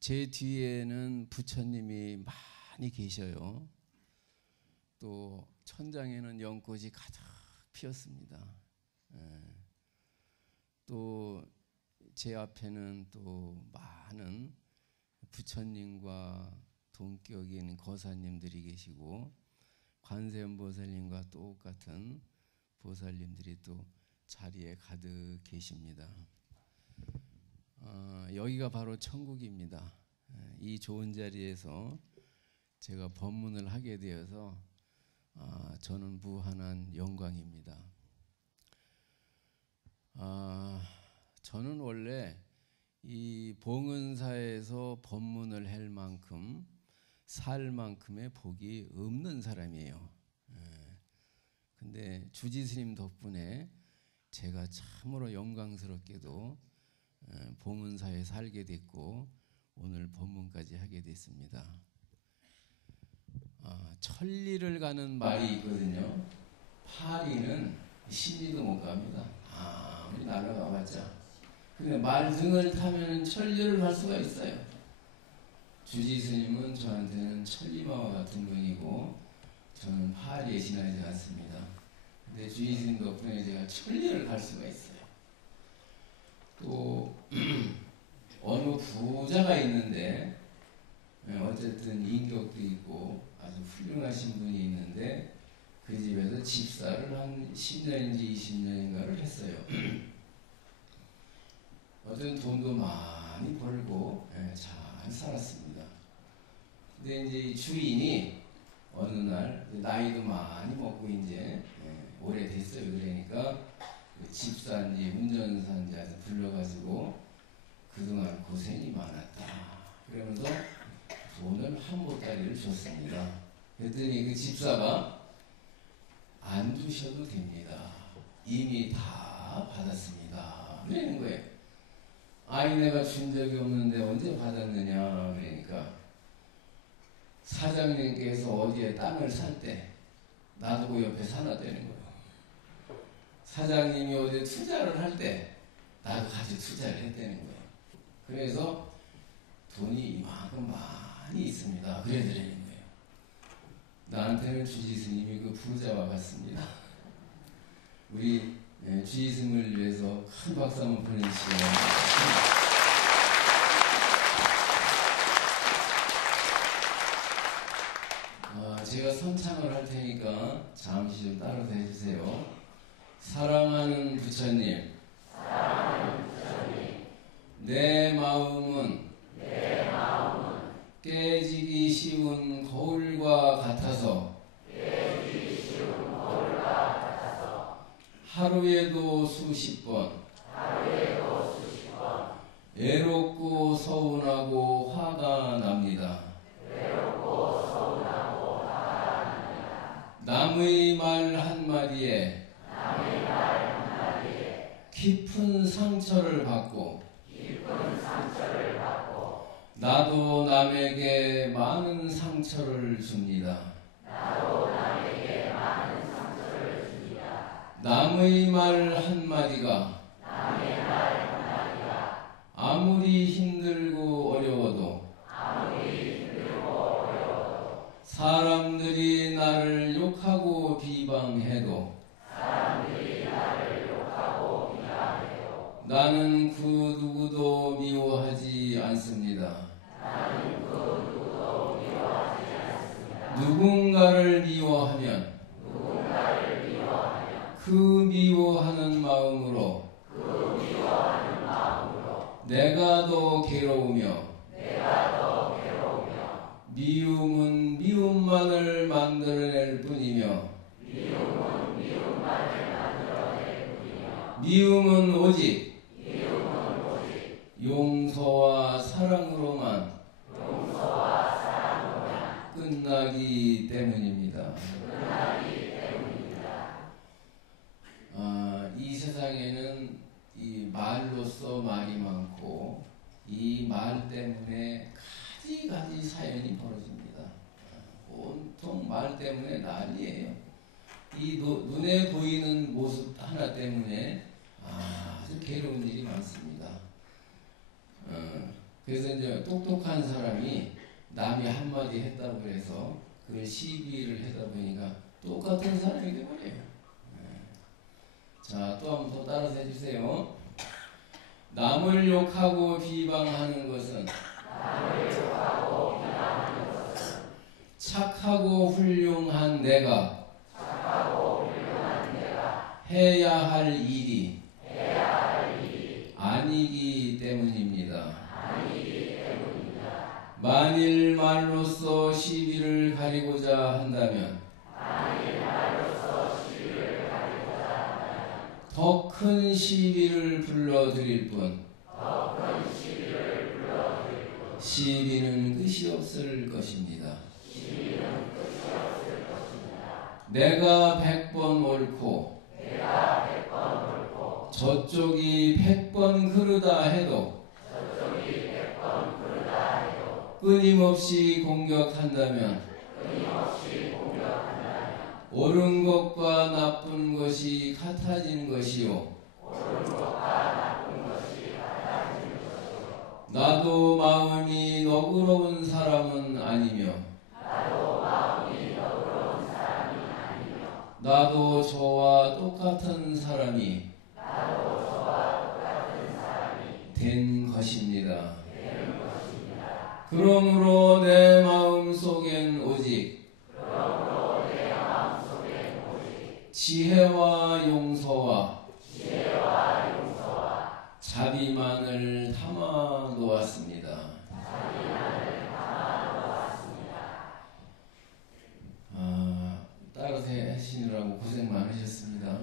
제 뒤에는 부처님이 많이 계셔요. 또 천장에는 연꽃이 가득 피었습니다. 또 제 앞에는 또 많은 부처님과 동격인 거사님들이 계시고 관세음보살님과 똑같은 보살님들이 또 자리에 가득 계십니다. 여기가 바로 천국입니다. 이 좋은 자리에서 제가 법문을 하게 되어서 저는 무한한 영광입니다. 저는 원래 이 봉은사에서 법문을 할 만큼 살 만큼의 복이 없는 사람이에요. 근데 주지스님 덕분에 제가 참으로 영광스럽게도 봉은사에 살게 됐고 오늘 법문까지 하게 됐습니다. 천리를 가는 말이 있거든요. 파리는 십리도 못 갑니다. 아무리 날아가봤자. 근데 말 등을 타면 천리를 갈 수가 있어요. 주지스님은 저한테는 천리마와 같은 분이고 저는 파리에 지나지 않습니다. 근데 주지스님 덕분에 제가 천리를 갈 수가 있어요. 또 어느 부자가 있는데 어쨌든 인격도 있고 아주 훌륭하신 분이 있는데 그 집에서 집사를 한 10년인지 20년인가를 했어요. 어쨌든 돈도 많이 벌고 잘 살았습니다. 근데 이제 주인이 어느 날 나이도 많이 먹고 이제 오래됐어요. 그러니까 집사인지 운전사인지 불러가지고 그동안 고생이 많았다. 그러면서 돈을 한 보따리를 줬습니다. 그랬더니 그 집사가 안 주셔도 됩니다. 이미 다 받았습니다. 그러는 거예요. 아니 내가 준 적이 없는데 언제 받았느냐. 그러니까 사장님께서 어디에 땅을 살 때 나도 그 옆에 사놔되는 거예요. 사장님이 어디에 투자를 할 때 나도 같이 투자를 했다는 거예요. 그래서 돈이 이만큼 많이 있습니다. 그래 드리는 거예요. 나한테는 주지스님이 그 부자와 같습니다. 우리 주지스님을 위해서 큰 박수 한번 보내주시고요. 제가 선창을 할 테니까 잠시 좀 따라서 해주세요. 사랑하는 부처님, 내 마음은 깨지기 쉬운 거울과 같아서 하루에도 수십 번 외롭고 서운하고 화가 납니다. 남의 말 한마디에 깊은 상처를 받고 나도 남에게 많은 상처를 줍니다. 남의 말 한마디가 아무리 힘들고 어려워도 사람들이 나를 욕하고 비방해도 나는 그 누구도 미워하지 않습니다. 누군가를 미워하면 그 미워하는 마음으로 내가 더 괴로우며 미움은 미움만을 만들어낼 뿐이며 미움은 오직 용서와 사랑으로만 끝나기 때문입니다. 이 세상에는 이 말로써 말이 많고 이 말 때문에 가지가지 사연이 벌어집니다. 온통 말 때문에 난리예요. 이 눈에 보이는 모습 하나 때문에 아주 괴로운 일이 많습니다. 그래서 이제 똑똑한 사람이 남이 한마디 했다고 해서 그걸 시비를 하다 보니까 똑같은 사람이 되어버려요. 자, 또 한 번 더 따라서 해주세요. 남을 욕하고 비방하는 것은 착하고 훌륭한 내가 해야 할 일이 아니기 때문입니다. 만일 말로써 시비를 가리고자 한다면 더 큰 시비를 불러드릴 뿐 시비는 끝이 없을 것입니다. 내가 100번 옳고 저쪽이 100번 그르다 해도 끊임없이 공격한다면 옳은 것과 나쁜 것이 같아지는 것이요 나도 마음이 너그러운 사람은 아니며 나도 저와 똑같은 사람이 된 것입니다. 그러므로 내 마음속엔 오직 지혜와 용서와 자비만을 담아 놓았습니다. 따라서 하시느라고 고생 많으셨습니다.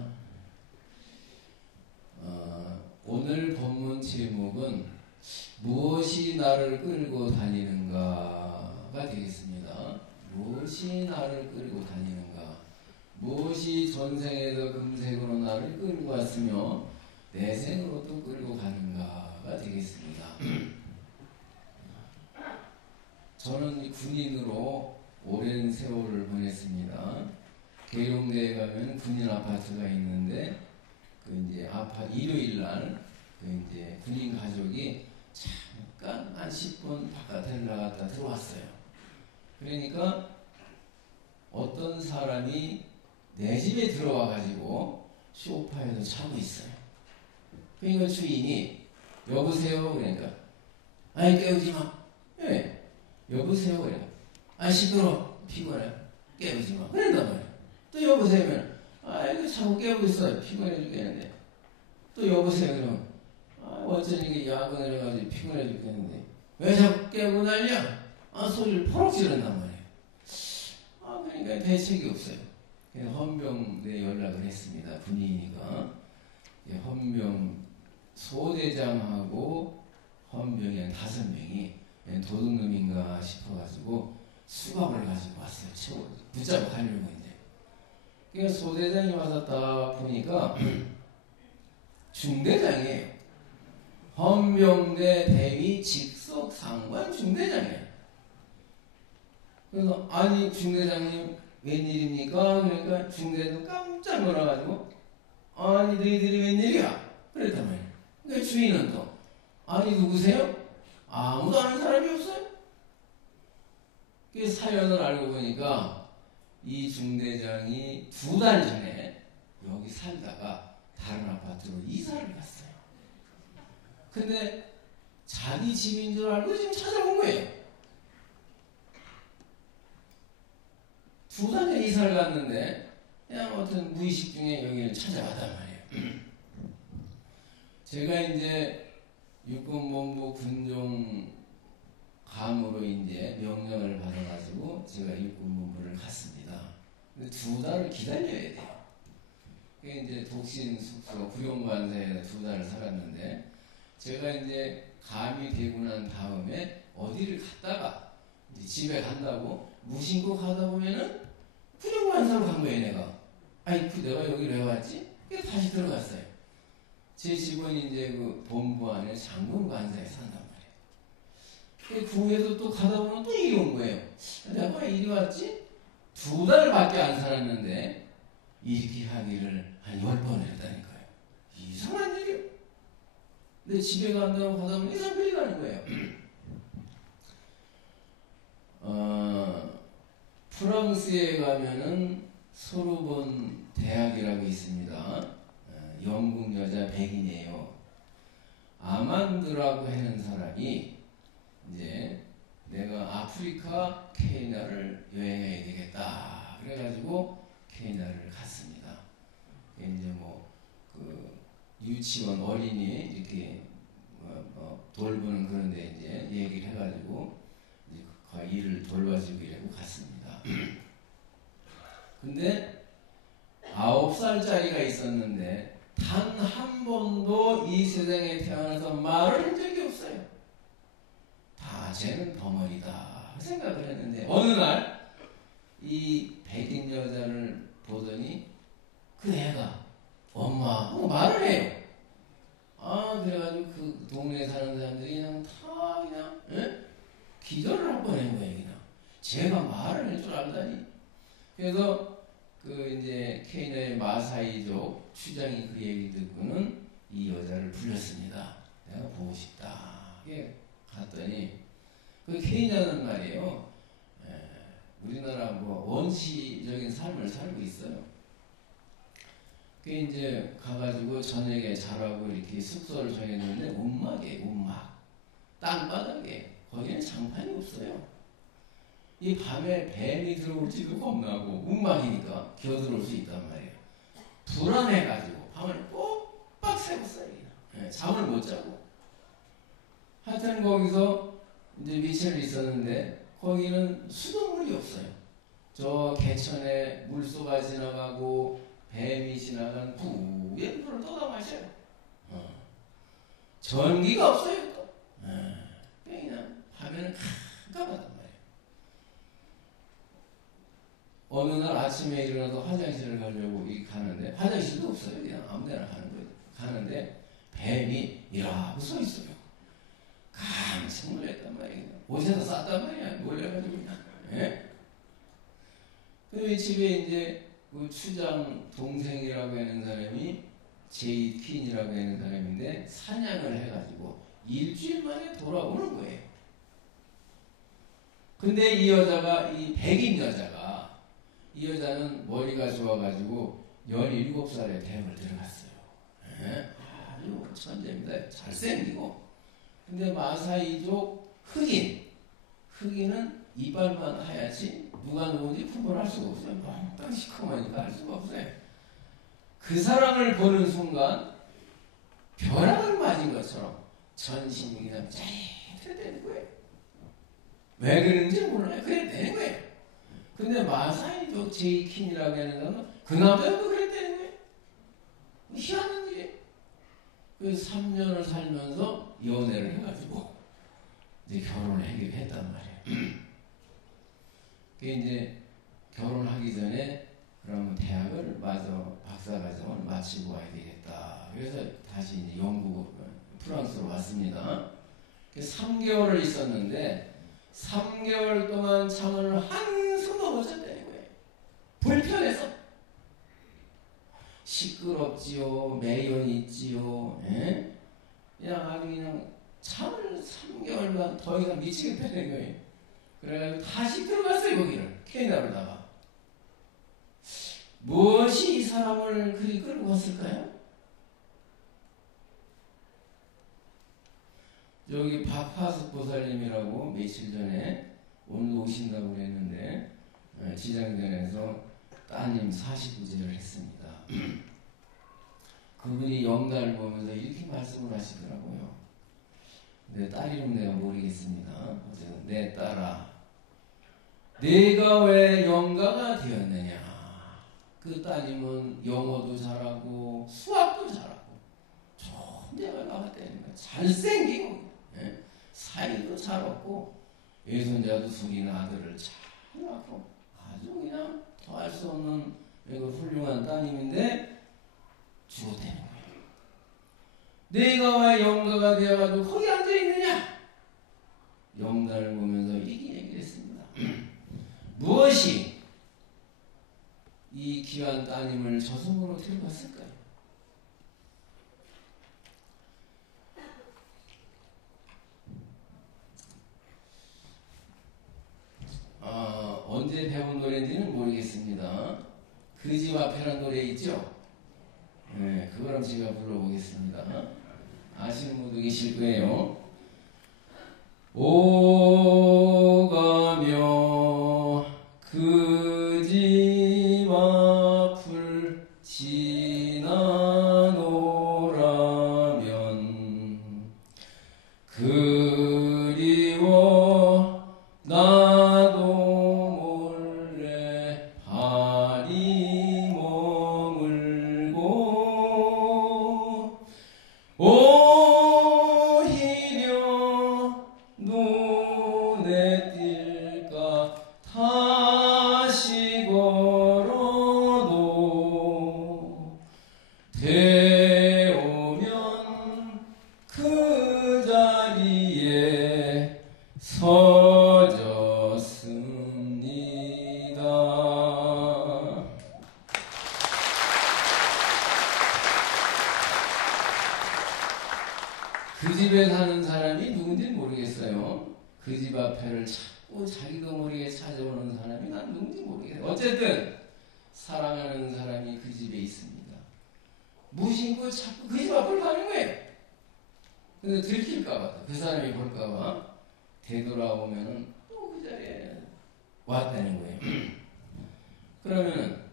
오늘 본문 제목은 무엇이 나를 끌고 다니는가가 되겠습니다. 무엇이 나를 끌고 다니는가? 무엇이 전생에서 금생으로 나를 끌고 왔으며 내 생으로 또 끌고 가는가가 되겠습니다. 저는 군인으로 오랜 세월을 보냈습니다. 계룡대에 가면 군인 아파트가 있는데 그 이제 일요일 날 그 이제 군인 가족이 잠깐 한 10분 바깥에 나갔다 들어왔어요. 그러니까 어떤 사람이 내 집에 들어와 가지고 소파에서 자고 있어요. 그러니까 주인이 여보세요 그러니까 아이 깨우지 마. 예. 여보세요 그러니까 아 시끄러워 피곤해 깨우지 마. 그런단 말이에요. 또 여보세요 그러면 아이고 자꾸 깨우고 있어 피곤해 죽겠는데 또 여보세요 그러면 어쩌니 이게 야근을 해가지고 피곤해 죽겠는데 왜 자꾸 깨우고 난리야? 소리를 퍼럭 지른단 말이에요. 그러니까 대책이 없어요. 헌병대에 연락을 했습니다. 군인이니까 헌병 소대장하고 헌병이 한 5명이 도둑놈인가 싶어가지고 수갑을 가지고 왔어요. 붙잡고 가려고 이제. 그러니까 소대장이 와서 딱 보니까 중대장이에요. 헌병대 대위 직속 상관 중대장이에요. 그래서 아니 중대장님 웬일입니까? 그러니까 중대장 깜짝 놀라가지고 아니 너희들이 웬일이야? 그랬단 말이에요. 그러니까 주인은 또 아니 누구세요? 아무도 아는 사람이 없어요. 그 사연을 알고 보니까 이 중대장이 2달 전에 여기 살다가 다른 아파트로 이사를 갔어요. 근데 자기 집인 줄 알고 지금 찾아온 거예요. 2달 전에 이사를 갔는데 그냥 아무튼 무의식 중에 여기를 찾아가단 말이에요. 제가 이제 육군본부 군종 감으로 이제 명령을 받아가지고 제가 육군본부를 갔습니다. 근데 2달을 기다려야 돼요. 그게 이제 독신 숙소 구룡관사에 2달을 살았는데 제가 이제 감이 되고 난 다음에 어디를 갔다가 이제 집에 간다고 무심코 가다 보면은 구룡관사로 간 거예요, 내가. 아니, 내가 여기를 왜 왔지? 그래서 다시 들어갔어요. 제 집은 이제 그 본부 안에 장군관사에 산단 말이에요. 그 후에도 또 가다 보면 또 이리 온 거예요. 내가 왜 이리 왔지? 2달밖에 안 살았는데 이렇게 하기를 한 10번을 했다니까요. 이상한 일이에요. 근데 집에 간다고 가다 보면 이상한 일이 가는 거예요. 프랑스에 가면은 소르본 대학이라고 있습니다. 영국 여자 백인이에요. 아만드라고 하는 사람이 이제 내가 아프리카 케냐를 여행해야 되겠다. 그래가지고 케냐를 갔습니다. 이제 그 유치원 어린이 이렇게 돌보는 그런데 이제 얘기를 해가지고 이제 그 일을 돌봐주고 이러고 갔습니다. 근데 9살짜리가 있었는데 단 한 번도 이 세상에 태어나서 말을 한 적이 없어요. 다 쟤는 덩어리다 생각을 했는데 어느 날 이 백인 여자를 보더니 그 애가 엄마 하고 말을 해요. 그래가지고 그 동네에 사는 사람들이 그냥 다 그냥 기절을 할 뻔한 거예요. 그냥 제가 말을 할 줄 알다니. 그래서 그 이제 케냐의 마사이족 추장이 그 얘기 듣고는 이 여자를 불렀습니다. 내가 보고 싶다. 갔더니 그 케냐는 말이에요. 우리나라 원시적인 삶을 살고 있어요. 그 이제 가가지고 저녁에 자라고 이렇게 숙소를 정해놓는데 움막이에요. 움막. 땅바닥에 거기는 장판이 없어요. 이 밤에 뱀이 들어올지도 겁나고 움막이니까 기어들어올 수 있단 말이에요. 불안해가지고 밤을 꼬박 새웠어요. 잠을 못 자고. 하여튼 거기서 이제 며칠 있었는데 거기는 수돗물이 없어요. 저 개천에 물소가 지나가고 뱀이 지나간 뿌연 물을 떠다 마셔요. 전기가 없어요 또. 그냥 밤에는 깜깜하단 말이에요. 어느 날 아침에 일어나서 화장실을 가려고 가는데 화장실도 없어요. 그냥 아무데나 가는 거예요. 가는데 뱀이 이라고 서 있어요. 깜짝 놀랐단 말이에요. 옷에다 쌌단 말이야. 놀래가지고 그냥. 그 집에 이제 그 추장 동생이라고 하는 사람이 제이 퀸이라고 하는 사람인데 사냥을 해가지고 일주일 만에 돌아오는 거예요. 근데 이 여자가 이 백인 여자가 이 여자는 머리가 좋아가지고 17살에 대학을 들어갔어요. 아주 천재입니다. 잘생기고. 근데 마사이족 흑인은 이빨만 하얗지 누가 누군지 구분할 수가 없어요. 멍땅 시커머니까 알 수가 없어요. 그 사람을 보는 순간 벼락을 맞은 것처럼 전신이 그냥 짜릿해지는 거예요. 왜 그런지 몰라요. 그래 되는 거예요. 근데 마사이족 제이킨이라고 하는 사람은 그 남자도 그랬다는 거예요. 희한한 일이에요. 그 3년을 살면서 연애를 해가지고 이제 결혼을 했단 말이에요. 그 이제 결혼하기 전에 그러면 대학을 마저 박사과정을 마치고 와야 되겠다. 그래서 다시 이제 프랑스로 왔습니다. 3개월을 있었는데 3개월 동안 잠을 한숨도 못 잤다는 거예요. 불편해서. 시끄럽지요. 매연이 있지요. 그냥 아주 그냥 잠을 3개월간 더 이상 미치겠다는 거예요. 그래가지고 다시 들어갔어요. 거기를. 케냐로다가. 무엇이 이 사람을 그리 끌고 갔을까요? 여기 박하숙 보살님이라고 며칠 전에 오늘 오신다고 그랬는데 지장전에서 따님 49제를 했습니다. 그분이 영가를 보면서 이렇게 말씀을 하시더라고요. 내 딸 이름 내가 모르겠습니다. 어쨌든 내 딸아, 내가 왜 영가가 되었느냐. 그 따님은 영어도 잘하고 수학도 잘하고 좋은 대학을 나갔다는 거야. 잘생기고 사이도 잘 얻고 외손자도 숙인 아들을 잘 낳고 아주 그냥 더할 수 없는 훌륭한 따님인데 죽었다는 거예요. 내가 왜 영가가 되어가지고 거기 앉아있느냐. 영가를 보면서 이렇게 얘기를 했습니다. 무엇이 이 귀한 따님을 저승으로 데려갔을까요? 언제 언제 배운 노래인지는 모르겠습니다. 그 집 앞에라는 노래 있죠? 네, 그거랑 제가 불러보겠습니다. 아시는 분도 계실 거예요. 오가며 그 집 앞을 지나노라면 그리워 나도 몰래 발이 머물고 오히려 눈에 띌까 다시 걸어도 되오면 그 자리에 서졌습니다. 그 집에 사는 사람이 누군지는 모르겠어요. 그 집 앞에를 자꾸 자기도 모르게 찾아오는 사람이 난 누군지 모르겠어요. 어쨌든 사랑하는 사람이 그 집에 있습니다. 무심코 자꾸 그 집 앞을 가는 거예요. 근데 들킬까봐, 그 사람이 볼까봐 되돌아오면은 또 그 자리에 왔다는 거예요. 그러면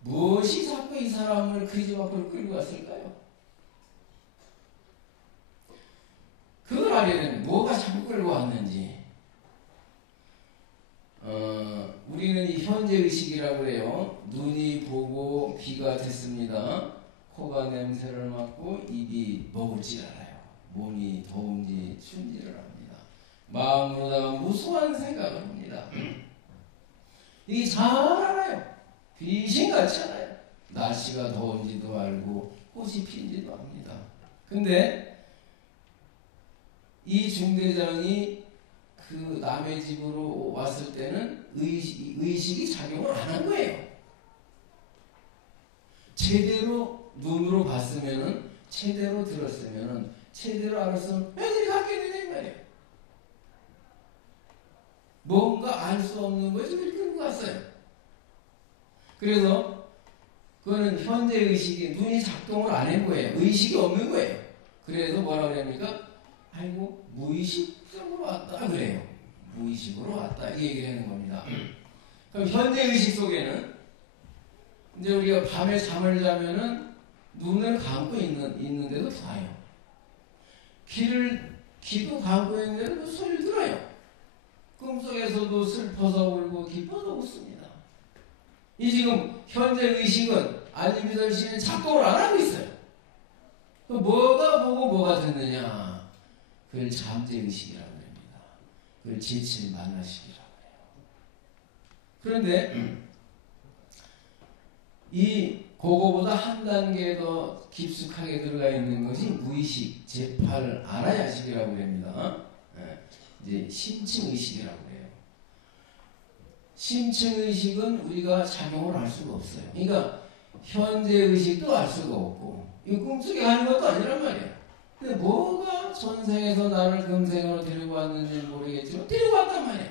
무엇이 자꾸 이 사람을 그 집 앞으로 끌고 왔을까요? 그걸 알려면 뭐가 자꾸 끌고 왔는지. 우리는 이 현재의식이라고 해요. 눈이 보고 귀가 듣습니다. 코가 냄새를 맡고 입이 먹을 줄 알아요. 몸이 더운지 추운지를 압니다. 마음으로다가 무수한 생각을 합니다. 이게 잘 알아요. 귀신같이 알아요. 날씨가 더운지도 알고 꽃이 핀지도 압니다. 근데 이 중대장이 그 남의 집으로 왔을 때는 의식이 작용을 안 한 거예요. 제대로 눈으로 봤으면은, 제대로 들었으면은, 제대로 알았으면 애들이 갖게 되는 말이에요. 뭔가 알 수 없는 것이 우리 끌고 갔어요. 그래서 그거는 현재 의식이 눈이 작동을 안 한 거예요. 의식이 없는 거예요. 그래서 뭐라 그럽니까? 아이고 무의식적으로 왔다 그래요. 무의식으로 왔다 이 얘기를 하는 겁니다. 그럼 현재 의식 속에는 이제 우리가 밤에 잠을 자면은 눈을 감고 있는데도 봐요. 귀도 감고 있는데도 소리를 들어요. 꿈속에서도 슬퍼서 울고 기뻐서 웃습니다. 이 지금 현재 의식은 안림이들 씨는 작동을 안 하고 있어요. 뭐가 보고 뭐가 듣느냐? 그걸 잠재의식이라고 합니다. 그걸 지칠 만나식이라고 해요. 그런데 이 그거보다 한 단계 더 깊숙하게 들어가 있는 것이 무의식 제8 아라야식이라고 합니다. 이제 심층의식이라고 해요. 심층의식은 우리가 작용을 할 수가 없어요. 그러니까 현재의식도 알 수가 없고 이 꿈속에 가는 것도 아니란 말이에요. 근데 뭐가 전생에서 나를 금생으로 데리고 왔는지 모르겠지만 데리고 왔단 말이에요.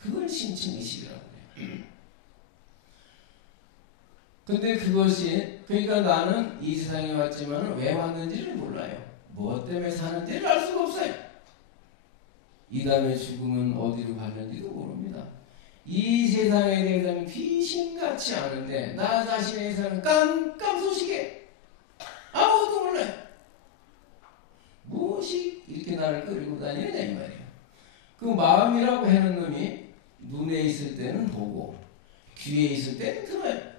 그걸 심층의식이라고 해요. 근데 그것이 그러니까 나는 이 세상에 왔지만 왜 왔는지를 몰라요. 무엇 때문에 사는지를 알 수가 없어요. 이 다음에 죽으면 어디로 가는지도 모릅니다. 이 세상에 대해서는 귀신같이 아는데 나 자신에 대해서는 깜깜소식해. 아무것도 몰라요. 무엇이 이렇게 나를 끌고 다니느냐 이 말이에요. 그 마음이라고 하는 놈이 눈에 있을 때는 보고 귀에 있을 때는 들어요.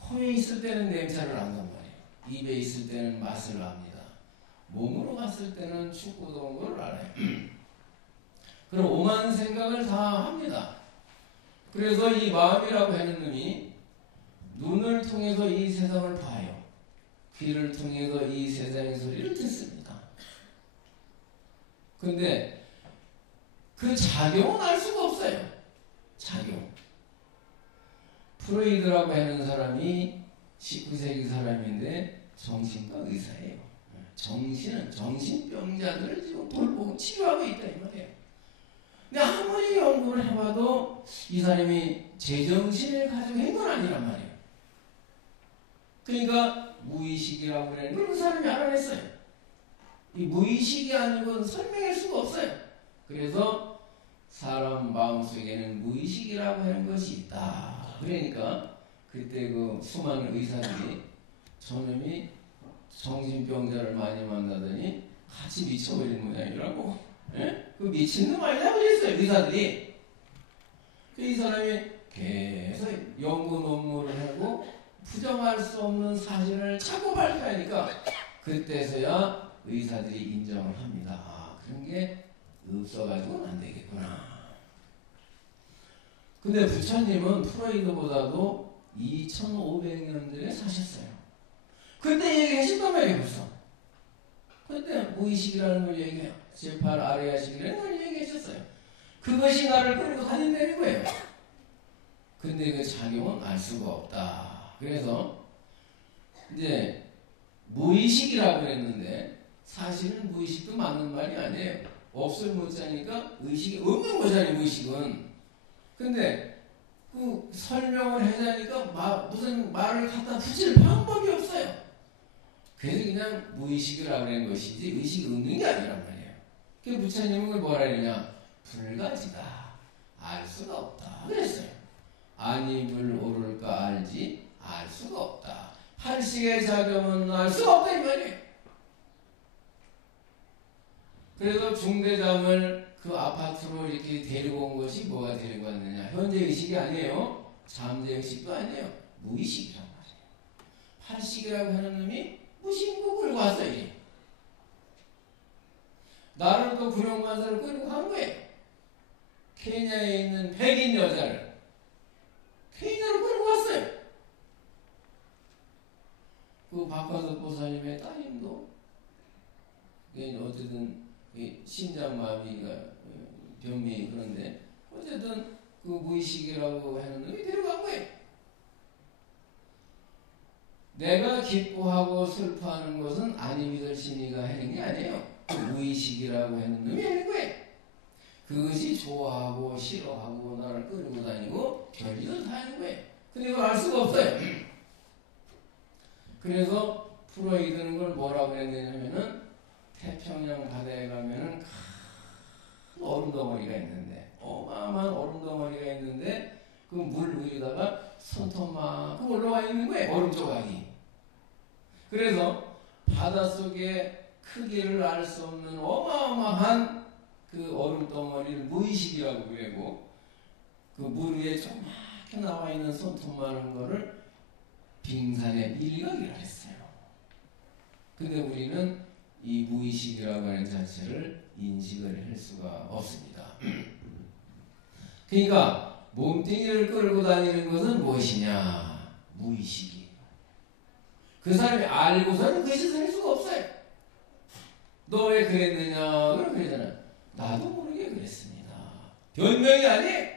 코에 있을 때는 냄새를 안단 말이에요. 입에 있을 때는 맛을 압니다. 몸으로 갔을 때는 춥고 더운 걸 알아요. 그럼 오만 생각을 다 합니다. 그래서 이 마음이라고 하는 놈이 눈을 통해서 이 세상을 봐요. 귀를 통해서 이 세상의 소리를 듣습니다. 근데 그 작용은 알 수가 없어요. 작용. 프로이드라고 하는 사람이 19세기 사람인데 정신과 의사예요. 정신은 정신병자들을 지금 돌보고 치료하고 있다 이 말이에요. 근데 아무리 연구를 해봐도 이 사람이 제정신을 가지고 한 건 아니란 말이에요. 그러니까 무의식이라고 그러는 걸 그 사람이 알아냈어요. 이 무의식이 아니고는 설명할 수가 없어요. 그래서 사람 마음속에는 무의식이라고 하는 것이 있다. 그러니까 그때 그 수많은 의사들이 저놈이 정신병자를 많이 만나더니 같이 미쳐버린 모양이라고. 예? 그 미친놈 아니냐 그랬어요 의사들이. 이 사람이 계속 연구 논문을 하고 부정할 수 없는 사실을 자꾸 발표하니까 그때서야 의사들이 인정을 합니다. 아, 그런 게 없어가지고는 안 되겠구나. 근데 부처님은 프로이드보다도 2500년전에 사셨어요. 그때 얘기하셨단 말이에요. 벌써 그때 무의식이라는 걸 얘기해요. 제8 아레아식이라는 걸 얘기하셨어요. 그것이 나를 끌고 다닌다는 거예요. 근데 그 작용은 알 수가 없다. 그래서 이제 무의식이라고 했는데 사실은 무의식도 맞는 말이 아니에요. 없을 못자니까 의식이 없는 거잖아요. 무의식은. 근데 그 설명을 하자니까 무슨 말을 갖다 붙일 방법이 없어요. 그래서 그냥 무의식이라고 하는 것이지 의식이 없는 게 아니란 말이에요. 그 부처님은 뭐라 그러냐? 불가지다. 알 수가 없다. 그랬어요. 아님을 오를까 알지 알 수가 없다. 팔식의 작용은 알 수가 없다 이 말이에요. 그래서 중대장을 그 아파트로 이렇게 데리고 온 것이 뭐가 데리고 왔느냐? 현재 의식이 아니에요. 잠재 의식도 아니에요. 무의식이란 말이에요. 팔식이라고 하는 놈이 무심코 끌고 왔어요. 나를 또 불용관사를 끌고 간 거예요. 케냐에 있는 백인 여자를 케냐로 끌고 왔어요. 그 박화섭 보사님의 따님도 어쨌든 신장마비가 변미 그런데 어쨌든 그 무의식이라고 하는 놈이 데려간 거예요. 내가 기뻐하고 슬퍼하는 것은 아니미들 심리가 하는 게 아니에요. 그 무의식이라고 하는 놈이 하는 거예요. 그것이 좋아하고 싫어하고 나를 끌고 다니고 별일을 다 하는 거예요. 근데 이걸 알 수가 없어요. 그래서 프로이드는 걸 뭐라고 했냐면은 태평양 바다에 가면은 큰 얼음 덩어리가 있는데 어마어마한 얼음 덩어리가 있는데 그 물 위에다가 손톱만큼 올라와 있는 거예요. 얼음 조각이. 그래서 바닷속의 크기를 알 수 없는 어마어마한 그 얼음 덩어리를 무의식이라고 그러고 그 물 위에 조그맣게 나와 있는 손톱만한 거를 빙산의 밀각이라고 했어요. 근데 우리는 이 무의식이라고 하는 자체를 인식을 할 수가 없습니다. 그러니까 몸뚱이를 끌고 다니는 것은 무엇이냐? 무의식이. 그 사람이 알고서는 그 짓을 할 수가 없어요. 너 왜 그랬느냐? 그럼 그러잖아. 나도 모르게 그랬습니다. 변명이 아니에요.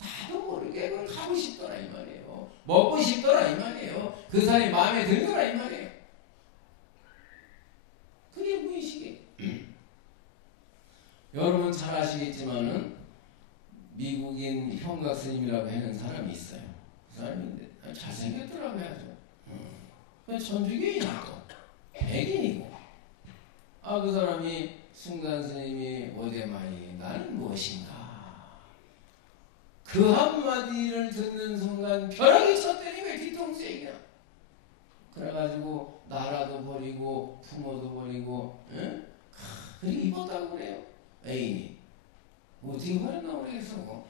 나도 모르게 그걸 하고 싶더라 이 말이에요. 먹고 싶더라 이 말이에요. 그 사람이 마음에 들더라 이 말이에요. 그게 무의식이에요. 여러분 잘 아시겠지만은 미국인 형각 스님이라고 하는 사람이 있어요. 그 사람인데 잘생겼더라고 해야죠. 천주교인이고 백인이고 그 사람이 숭단 스님이 오대마이 나는 무엇인가 그 한마디를 듣는 순간 벼락이 쳤더니 왜 뒤통수에 그냥 그래가지고 나라도 버리고 부모도 버리고 응? 그렇게 입었다고 그래요. 애인이 어떻게 버렸나 모르겠어.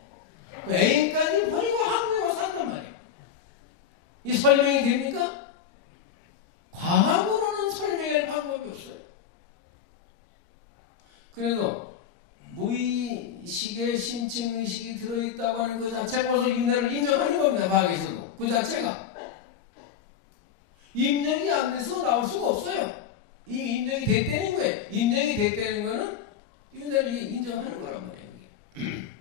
애인까지 버리고 한국에 와서 산단 말이에요. 이 설명이 됩니까? 과학으로는 설명할 방법이 없어요. 그래서 무의식에 심층의식이 들어있다고 하는 그 자체가 벌써 윤회를 인정하는 겁니다. 과학에서도. 그 자체가. 입력이 안 돼서 나올 수가 없어요. 이 입력이 됐다는 거예요. 입력이 됐다는 거는 윤회를 인정하는 거란 말이에요.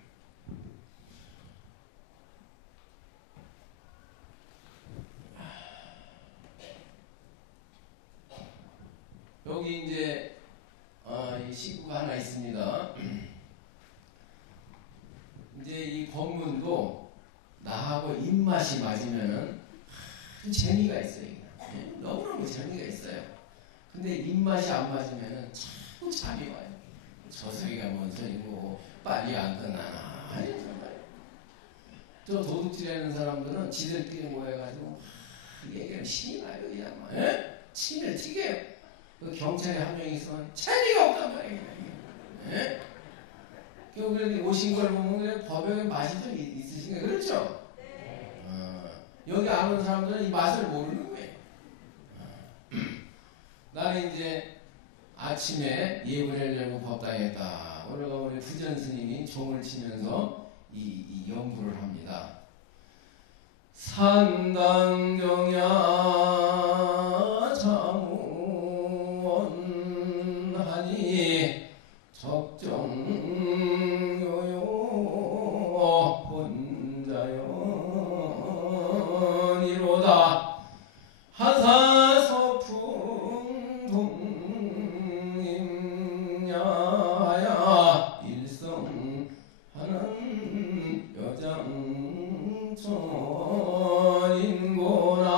여기 이제 이 시구가 하나 있습니다. 이제 이 법문도 나하고 입맛이 맞으면은 재미가 있어요. 너무너무 재미가 있어요. 근데 입맛이 안 맞으면은 자꾸 잠이 와요. 저 소리가 뭔 소리고 빨리 안 끝나나. 저 도둑질하는 사람들은 지들끼리 모여가지고 얘기하면 신이 나요. 그냥 막 침을 튀겨요. 그 경찰에 한 명 있으면 재미가 없단 말이에요. 그런데 오신 걸 보면 법에 맛이 좀 있으신가 그렇죠? 여기 안 온 사람들은 이 맛을 모르는 거예요. 나는 이제 아침에 예불 하려고 법당에 딱 올라가 우리 부전 스님이 종을 치면서 이 연부를 합니다. 산당경야 자무원하니 적정요요 혼자연이로다 하사소풍 동임야야 일성하는 여장천인구나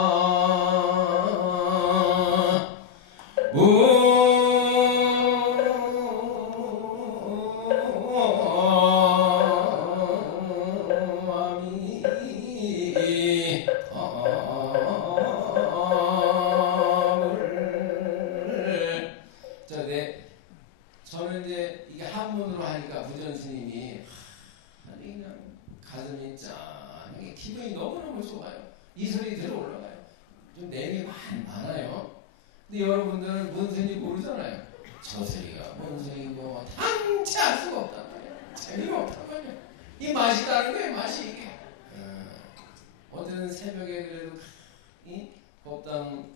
저는 이제 이게 한문으로 하니까 부전 스님이 그냥 가슴이 짠 기분이 너무너무 좋아요. 이 소리 들어 올라가요. 좀 내용이 많아요. 근데 여러분들은 뭔 소리인지 모르잖아요. 저 소리가 뭔 소리고 당치 알 수가 없단 말이에요. 재미가 없단 말이에요. 이 맛이 다른 거예요. 맛이 이게. 어제는 새벽에 그래도 이 법당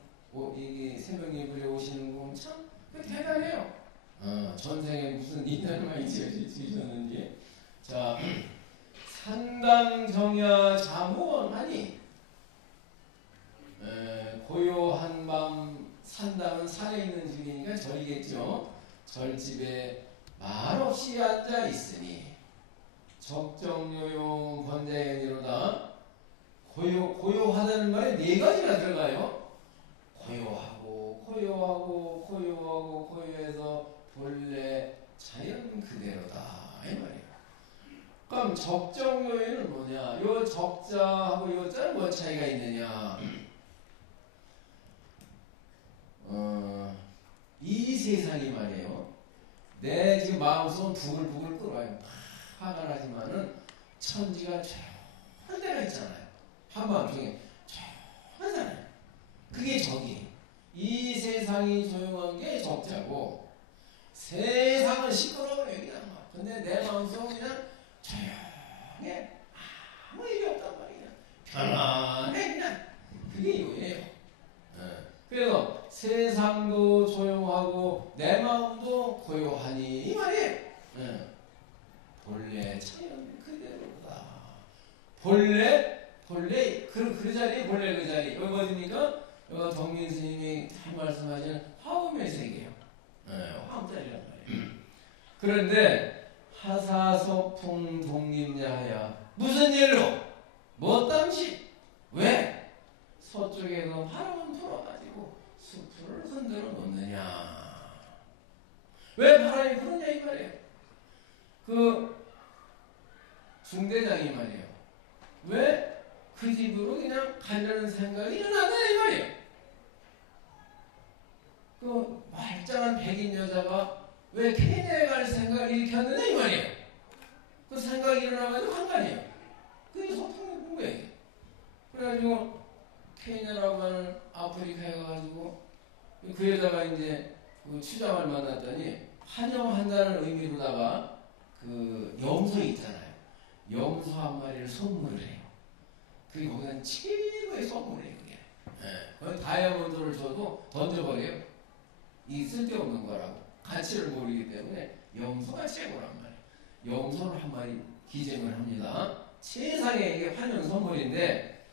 이게 새벽 예불에 오시는 분 참 대단해요. 전생에 무슨 인연을 많이 지으셨는지. 자, 산당정야 자무원하니 고요한 밤 산당은 산에 있는 집이니까 절이겠죠. 절집에 말없이 앉아 있으니 적정요용 번자연이로다. 고요하다는 말에 네 가지가 들어가요. 고요하고 고요해서 본래 자연 그대로다 이 말이에요. 그럼 적정요인은 뭐냐? 요 적자하고 요자는 뭐 차이가 있느냐? 이 세상이 말이에요. 내 지금 마음속은 부글부글 끓어요. 화가 나지만은 천지가 조용한 데가 있잖아요. 한밤중에 조용하잖아요. 그게 적이에요. 이 세상이 조용한 게 적자고 세상은 시끄러워요. 그냥 막. 근데 내 마음속은 그냥 조용해. 아무 일이 없단 말이야. 편안해 그냥. 그게 요예요. 그래서 세상도 조용하고 내 마음도 고요하니 이 말이에요. 본래 자연 그대로다. 본래 그 자리 본래 그 자리 여기 어디입니까? 여기가 덕민 스님이 잘 말씀하시는 화음의 세계예요. 화음자리란 말이에요. 그런데 하사소풍 독립야야 무슨 일로? 뭐 땀시? 왜? 서쪽에서 바람은 불어가지고 숲을 흔들어 놓느냐? 왜 바람이 부느냐 이 말이에요. 그 중대장이 말이에요. 왜 그 집으로 그냥 가려는 생각이 일어나냐 이 말이에요. 그 말짱한 백인 여자가 왜 케냐에 갈 생각을 일으켰느냐 이 말이에요. 그 생각이 일어나가지고 한 거 아니에요. 그게 소풍이 본 거예요. 그래가지고 케냐라고 하는 아프리카에 가가지고 그 여자가 이제 그 추장을 만났더니 환영한다는 의미로다가 그 염소 있잖아요. 염소 한 마리를 선물을 해요. 그게 거기는 최고의 선물이에요. 그게. 다이아몬드를 줘도 던져버려요. 이 쓸데없는 거라고. 가치를 모르기 때문에 염소가 최고란 말이에요. 염소를 한 마리 기증을 합니다. 세상에 이게 환영 선물인데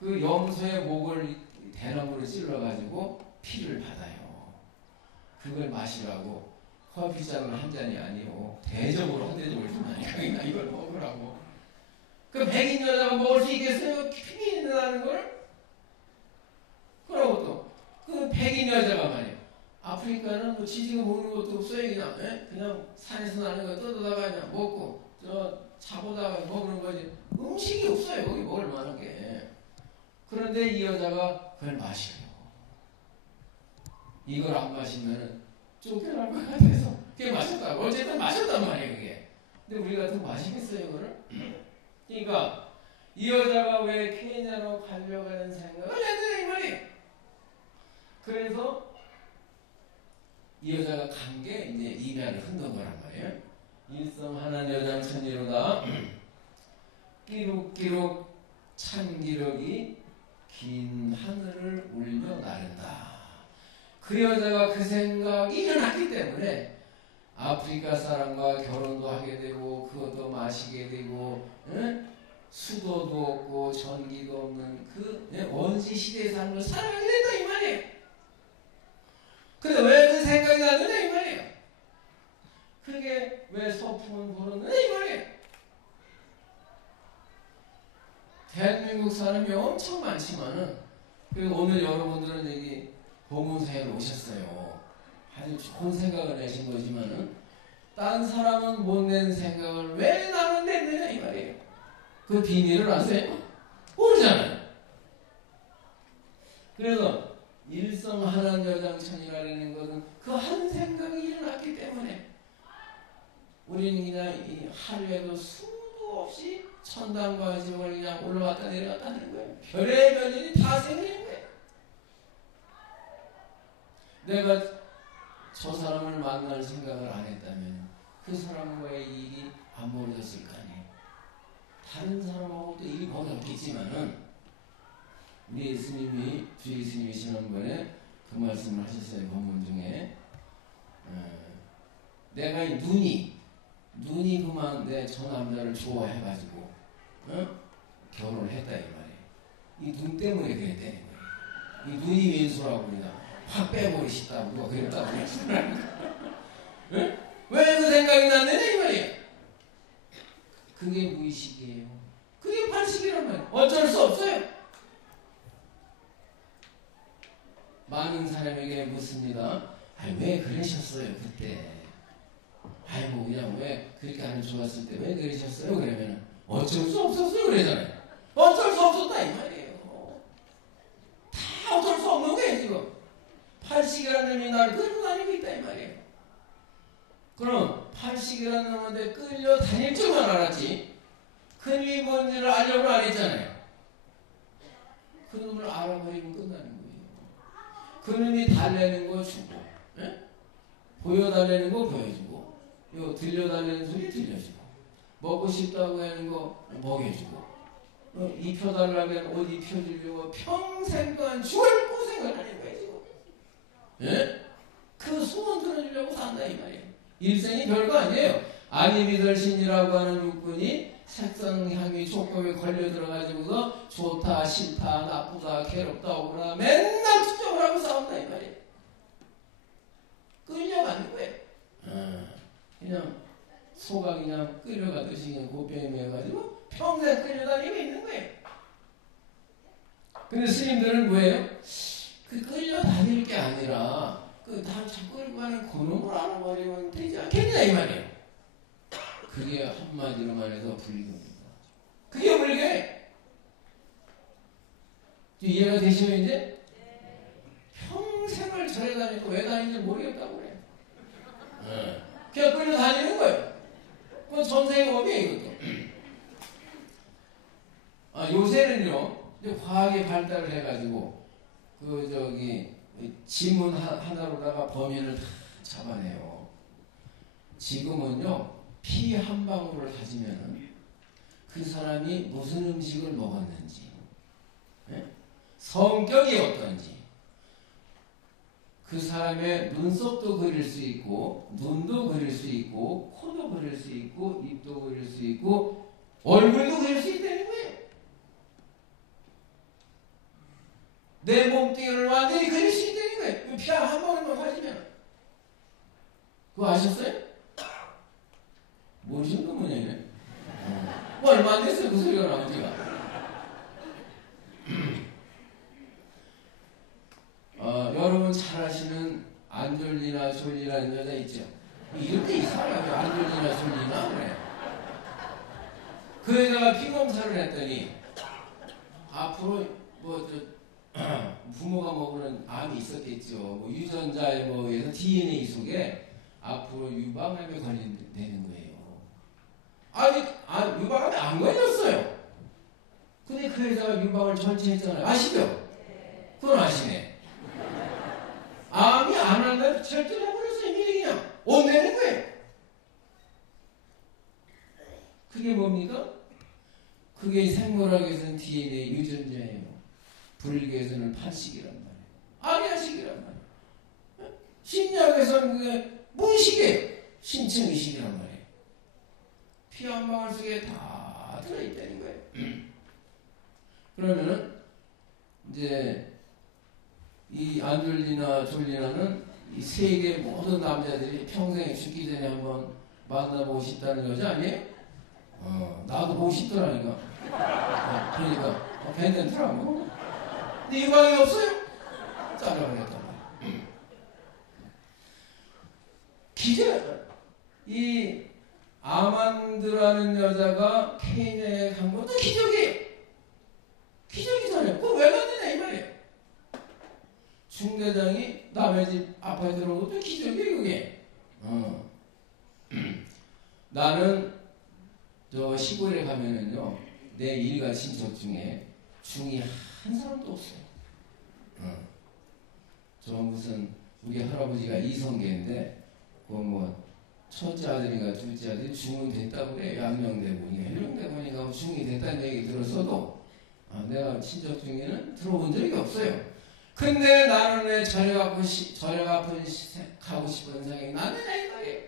그 염소의 목을 대나무로 찔러가지고 피를 받아요. 그걸 마시라고 커피잔을 한 잔이 아니고 대접으로 한 대접을 주니까 이걸 먹으라고. 그 백인 여자가 먹을 수 있겠어요? 핑이 있다는 걸? 그러고 또 그 백인 여자가 말이에요. 아프리카는 뭐 지지고 먹는 것도 없어요. 그냥 산에서 나는 거 뜯어다가 그냥 먹고 자보다가 먹는 거지. 음식이 없어요. 거기 먹을 만한 게. 그런데 이 여자가 그걸 마셔요. 이걸 안 마시면 쫓겨날 것 같아서 그게 마셨다고. 어쨌든 마셨단 말이에요. 그게. 근데 우리 같은 마시겠어요 그거를? 그러니까 이 여자가 왜 케냐로 가려고 하는 생각을 했더니 이 말이에요. 그래서 이 여자가 간 게 이제 이면을 흔든 거란 말이에요. 일성하는 여장 천이로다. 끼룩끼룩 찬 기력이 긴 하늘을 울며 나른다. 그 여자가 그 생각이 일어났기 때문에 아프리카 사람과 결혼도 하게 되고 그것도 마시게 되고 수도도 없고 전기도 없는 그 원시 시대의 삶을 살아가게 된다 이 말이에요. 근데 왜 그 생각이 나느냐 이 말이에요. 그게 왜 소풍을 부르느냐 이 말이에요. 대한민국 사람이 엄청 많지만은 그리고 오늘 여러분들은 여기 보문사에 오셨어요. 아주 좋은 생각을 내신 거지만은 딴 사람은 못 낸 생각을 왜 나는 냈느냐 이 말이에요. 그 비밀을 아세요? 모르잖아요. 그래서 일성하는 여장천이라는 것은 그 한 생각이 일어났기 때문에 우리는 그냥 이 하루에도 수도 없이 천당과 지옥을 그냥 올라갔다 내려갔다 하는 거예요. 별의별 일이 다 생기는 거예요. 내가 저 사람을 만날 생각을 안 했다면 그 사람과의 일이 안 벌어졌을 거 아니에요. 다른 사람하고도 일이 벌어졌겠지만은 우리 예수님이 주 예수님이 지난번에 그 말씀을 하셨어요. 본문 중에 내가 이 눈이 그만 내 저 남자를 좋아해가지고 결혼을 했다 이 말이에요. 이 눈 때문에 그랬다는 거예요. 이 눈이 왼수라고 우리가 확 빼버리고 싶다고 누가 그랬다고 왜 그 생각이 났느냐 이 말이에요. 그게 무의식이에요. 그게 발식이란 말이에요. 어쩔 수 없어요. 많은 사람에게 묻습니다. 왜 그러셨어요 그때? 아이고 그냥 왜 그렇게 하면 좋았을 때 왜 그러셨어요? 그러면 어쩔 수 없었어요 그러잖아요. 어쩔 수 없었다 이 말이에요. 다 어쩔 수 없는 거예요 지금. 팔식이라는 놈이 날 끌어다니고 있다 이 말이에요. 그럼 팔식이라는 놈한테 끌려다닐 줄만 알았지 그 놈이 뭔지를 알려고 안 했잖아요. 그 놈을 알아버리면 끝나는 거예요. 그 놈이 달래는 거 주고 보여달라는 거 보여주고 들려달라는 소리 들려주고 먹고 싶다고 하는 거 먹여주고 입혀달라고 하는 옷 입혀주려고 평생 동안 죽을 고생을 하는 거예요 지금. 그 소원 들어주려고 산다 이 말이에요. 일생이 별거 아니에요. 아니 믿을 신이라고 하는 육군이 색성향이 촉감에 걸려 들어가지고서 좋다 싫다 나쁘다 괴롭다 오거나 맨날 추적을 하고 싸운다 이 말이에요. 끌려가는 거예요. 그냥 소가 그냥 끌려가듯이 그냥 고병에 매가지고 평생 끌려다니고 있는 거예요. 근데 스님들은 뭐예요? 그 끌려다닐 게 아니라 그 다 끌고 가는 그놈을 알아버리면 되지 않겠냐 이 말이에요. 그게 한마디로 말해서 불교입니다. 그게 불교예요. 이해가 되시면 이제 평생을 절에 다니고 왜 다니는지 모르겠다고 그래요. 그냥 끌려다니는 거예요. 그건 전생의 법이에요 이것도. 요새는요 이제 과학이 발달을 해가지고 지문 하나로다가 범인을 다 잡아내요. 지금은요 피 한 방울을 가지면은 그 사람이 무슨 음식을 먹었는지, 성격이 어떤지, 그 사람의 눈썹도 그릴 수 있고, 눈도 그릴 수 있고, 코도 그릴 수 있고, 입도 그릴 수 있고, 얼굴도 그릴 수 있다는 거예요. 내 몸뚱이를 완전히 그릴 수 있다는 거예요. 피 한 방울만 가지면. 그거 아셨어요? 모르시는 분이네. 얼마 안 됐어요. 그 소리가 나온 지가. 여러분 잘 아시는 안졸리나 졸리라는 여자 있죠? 이름도 이상하게 안졸리나 졸리나 그래. 그 여자가 피검사를 했더니 앞으로 부모가 먹는 암이 있었겠죠. 뭐 유전자에 의해서 DNA 속에 앞으로 유방암에 걸린다는 거예요. 유방암에 안 걸렸어요. 근데 그 여자가 유방을 절제했잖아요. 아시죠? 그건 아시네. 암이 안 한다면 절제를 해버렸어요. 이미 그냥 온내는 거예요. 그게 뭡니까? 그게 생물학에서는 DNA 유전자예요. 불교에서는 판식이란 말이에요. 아리아식이란 말이에요. 신약에서는 그게 무의식이에요. 신층의식이란 말이에요. 피 한 방울 속에 다 들어있다는 거예요. 그러면은 이제 이 안졸리나 졸리나는 이 세계 모든 남자들이 평생에 죽기 전에 한번 만나보고 싶다는 여자 아니에요? 나도 보고 싶더라니까. 그러니까 괜찮더라고. 근데 유방이 없어요? 잘라버렸단 말이야. 이 아만드라는 여자가 케냐에 간 것도 기적이에요. 기적이잖아요. 그거 왜 갔느냐 이 말이에요. 중대장이 남의 집 아파트 들어온 것도 기적이에요. 그게. 나는 저 시골에 가면은요, 내 일가 친척 중에 중이 한 사람도 없어요. 저 무슨 우리 할아버지가 이성계인데 그 뭐 첫째 아들인가 둘째 아들이 중은 됐다고 그래. 양명대군인가 해령대군인가 중이 됐다는 얘기 들었어도 내가 친척 중에는 들어본 적이 없어요. 근데 나는 왜 저녁 아픈 가고 싶은 생각이 나느냐 이 말이에요.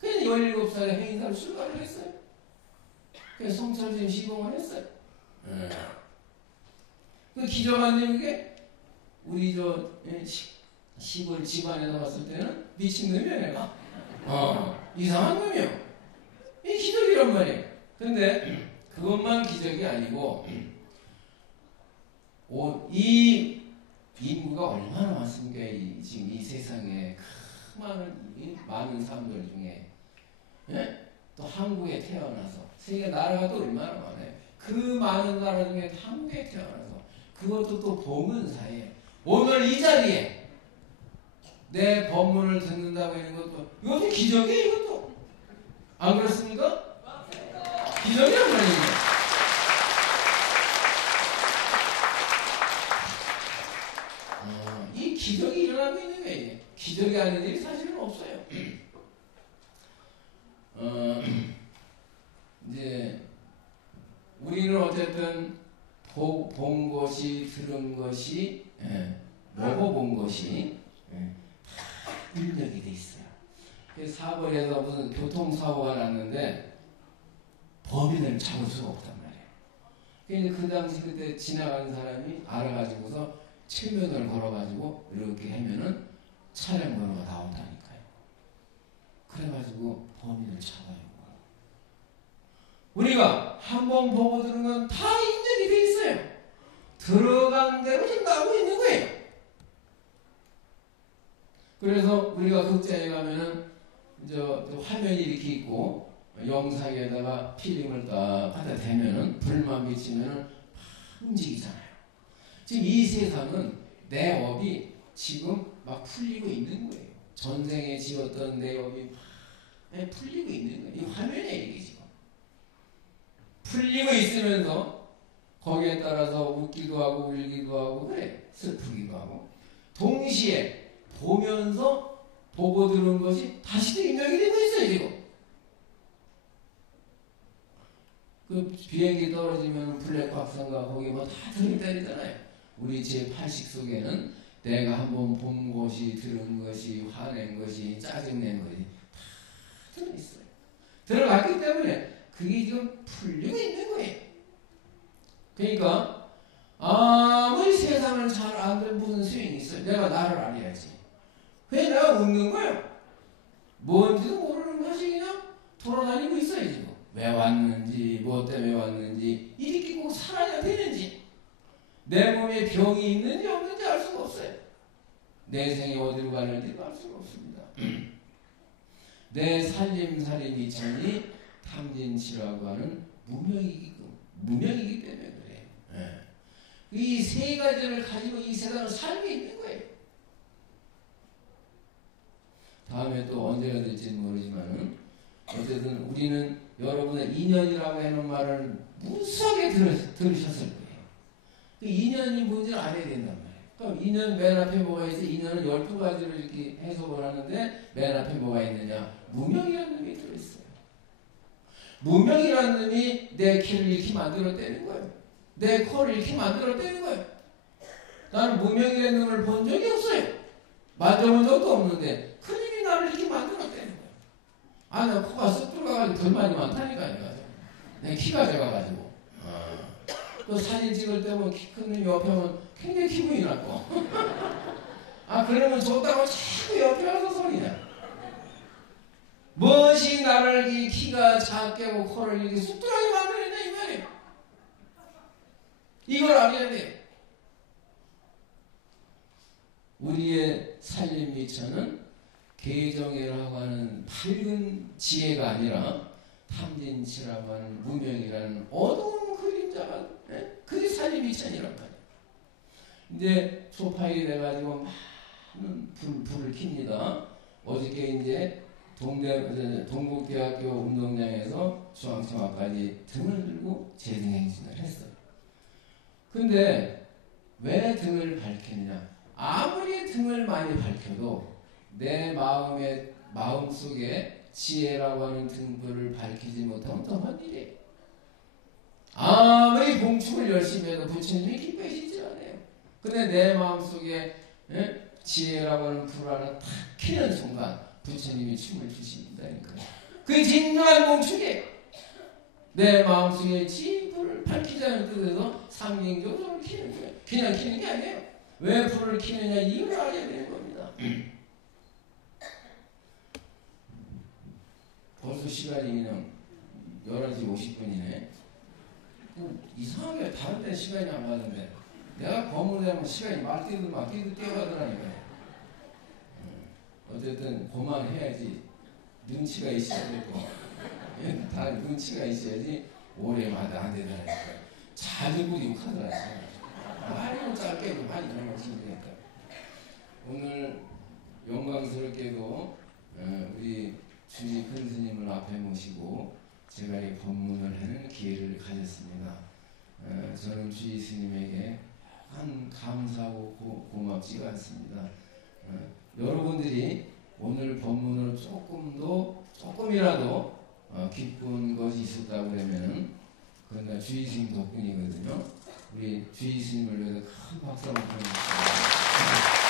그냥 17살에 행인사를 출가를 했어요. 그래서 성철심 시봉을 했어요. 그 기적한 일이 우리 시골 집안에서 봤을 때는 미친놈이야 내가. 이상한 놈이요. 이 기적이란 말이에요. 근데 그것만 기적이 아니고 이 인구가 얼마나 많습니까? 지금 이 세상에 많은 사람들 중에 또 한국에 태어나서 세계 나라가 또 얼마나 많아요. 그 많은 나라 중에 한국에 태어나서 그것도 또 봉은사예요. 오늘 이 자리에 내 법문을 듣는다고 하는 것도 이것도 기적이에요. 이것도 안 그렇습니까? 기적이란 말이에요. 이 기적이 일어나고 있는 거예요. 기적이 아닌 일이 사실은 없어요. 이제 우리는 어쨌든 본 것이 들은 것이 먹어본 것이 인력이 돼 있어요. 사거리에서 무슨 교통사고가 났는데 범인을 잡을 수가 없단 말이에요. 그러니까 그 당시 그때 지나가는 사람이 알아가지고서 최면을 걸어가지고 이렇게 하면은 차량 번호가 나온다니까요. 그래가지고 범인을 잡아요. 우리가 한번 보고 들은 건 다 인정이 돼 있어요. 들어간 대로 지금 나오고 있는 거예요. 그래서 우리가 극장에 가면은 화면이 이렇게 있고 영상에다가 필름을 딱 갖다 대면은 불만 비치면은 막 움직이잖아요. 지금 이 세상은 내 업이 지금 막 풀리고 있는 거예요. 전생에 지었던 내 업이 막 풀리고 있는 거예요. 이 화면에 이게 지금 풀리고 있으면서 거기에 따라서 웃기도 하고 울기도 하고 그래 슬프기도 하고 동시에 보면서 보고 들은 것이 다시 또 인정이 되고 있어요. 지금 그 비행기 떨어지면 블랙박스인가 거기 뭐 다 들어있다잖아요. 우리 제8식 속에는 내가 한번 본 것이 들은 것이 화낸 것이 짜증낸 것이 다 들어있어요. 들어갔기 때문에 그게 지금 풀리고 있는 거예요. 그러니까 아무리 세상을 잘 아는 무슨 소용이 있어요. 내가 나를 알아야지. 왜 내가 웃는 거예요? 뭔지도 모르는 것이 그냥 돌아다니고 있어요. 지금 왜 왔는지 왔는지 뭐 때문에 왔는지 이렇게 꼭 살아야 되는지 내 몸에 병이 있는지 없는지 알 수가 없어요. 내 생이 어디로 가는지 알 수가 없습니다. 내 살림살이 미천이 탐진치라고 하는 무명이기 때문에 그래요. 예. 이 세 가지를 가지고 이 세상을 살고 있는 거예요. 다음에 또 언제가 될지는 모르지만은 어쨌든 우리는 여러분의 인연이라고 하는 말을 무수하게 들으셨을 거예요. 그 인연이 뭔지를 알아야 된단 말이에요. 그럼 인연 맨 앞에 뭐가 있어? 인연은 12가지로 이렇게 해석을 하는데 맨 앞에 뭐가 있느냐? 무명이라는 놈이 들어있어요. 무명이라는 놈이 내 키를 이렇게 만들어내는 거예요. 내 코를 이렇게 만들어내는 거예요. 나는 무명이라는 놈을 본 적이 없어요. 만져본 적도 없는데 큰 힘이 나를 이렇게 만들어내는 거예요. 아, 나 코가 쑥 들어가가지고 덜 많이 많다니까요. 내 키가 작아가지고. 또 사진 찍을 때 보면 키 큰 놈이 옆에 오면 굉장히 기분이 나고. 아, 그러면 좋다고 자꾸 옆에 와서 소리냐. 무엇이 나를 이 키가 작게 하고 코를 이렇게 쑥 들어가게 만드는데 이 말이에요. 이걸 알아야 돼요. 우리의 살림 미천은 계정이라고 하는 밝은 지혜가 아니라 탐진치라고 하는 무명이라는 어두운 그림자가 그게 살림 미천이란 말이에요. 이제 초파일이 돼가지고 많은 불을 킵니다. 어저께 이제 동국대학교 운동장에서 중앙청와까지 등을 들고 재등행진을 했어요. 근데 왜 등을 밝히느냐? 아무리 등을 많이 밝혀도 내 마음속에 지혜라고 하는 등불을 밝히지 못하면 더 헛일이에요. 아무리 봉축을 열심히 해도 부처님이 기뻐하시지 않아요. 근데 내 마음속에 지혜라고 하는 불 하나 탁 켜는 순간 부처님이 춤을 추신다니까요. 그게 진정한 봉축이에요. 내 마음속에 지불을 밝히자는 뜻에서 상징적으로 켜는 거예요. 그냥 켜는 게 아니에요. 왜 불을 켜느냐 이유를 알아야 되는 겁니다. 벌써 시간이 그냥 11시 50분이네. 이상하게 다른 데 시간이 안 가는데 내가 거물되면 시간이 막뛰도 뛰어가더라니까요. 어쨌든 그만해야지. 눈치가 있어야 되고 다 눈치가 있어야지 오래마다 안 되더라니까요. 자주 부리욱하더라고요. 많이 짧게도 많이 넘어지니까. 오늘 영광스럽게도 우리 주의 큰 스님을 앞에 모시고 제가 이 법문을 하는 기회를 가졌습니다. 저는 주의 스님에게 한 감사하고 고맙지가 않습니다. 여러분들이 오늘 법문으로 조금이라도 기쁜 것이 있었다고 그러면은 그건 다 주의 스님 덕분이거든요. 우리 주의 스님을 위해서 큰 박수 한번 보내주십시오.